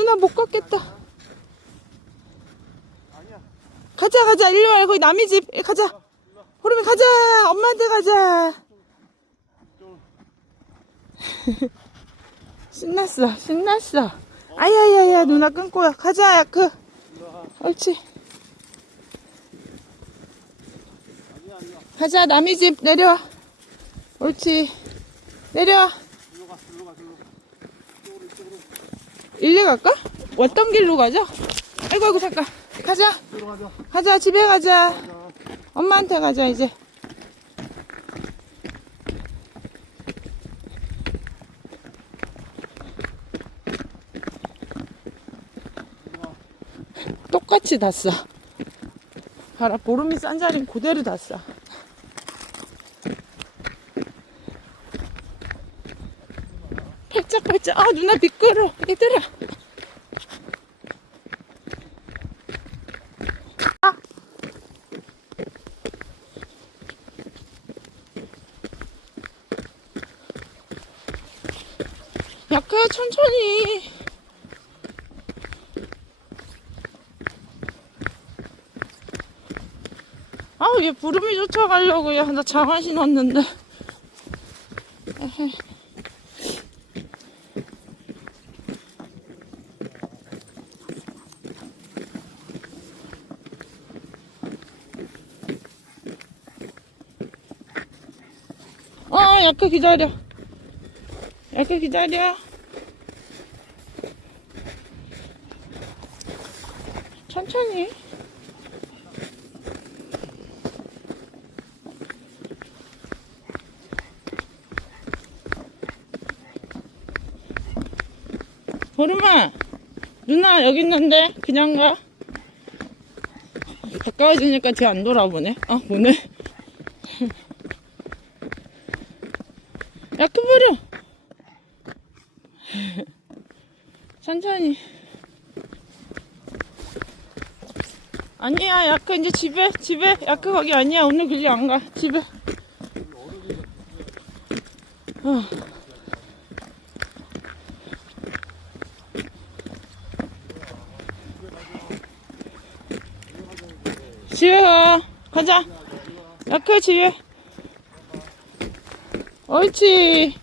나못 걷겠다. 가자, 가자. 일리 와. 거기 남의 집. 예, 가자. 호름이 가자. 엄마한테 가자. 신났어, 신났어. 아야야야, 누나 끊고야. 가자, 야크. 옳지. 가자, 남의 집 내려와. 옳지. 내려와. 일 리 갈까? 어떤 길로 가죠? 아이고, 아이고, 잠깐. 가자. 가자, 집에 가자. 엄마한테 가자, 이제. 똑같이 다 싸. 봐라, 보름이 싼 자리는 그대로 다 싸. 팔짝팔짝. 아, 누나 미끄러. 얘들아. 아. 약해, 천천히. 아우, 얘 부름이 쫓아가려고. 야, 나 장화 신었는데. 에헤. 어, 약간 기다려. 약간 기다려. 천천히. 보름아, 누나 여기 있는데 그냥 가. 가까워지니까 뒤안 돌아보네. 아, 보네. 야, 끄버려. 천천히. 아니야, 야크 이제 집에, 집에. 야크 거기 아니야. 오늘 길리 안 가. 집에. 어. 집에 가. 가자. 야크 집에. 옳지.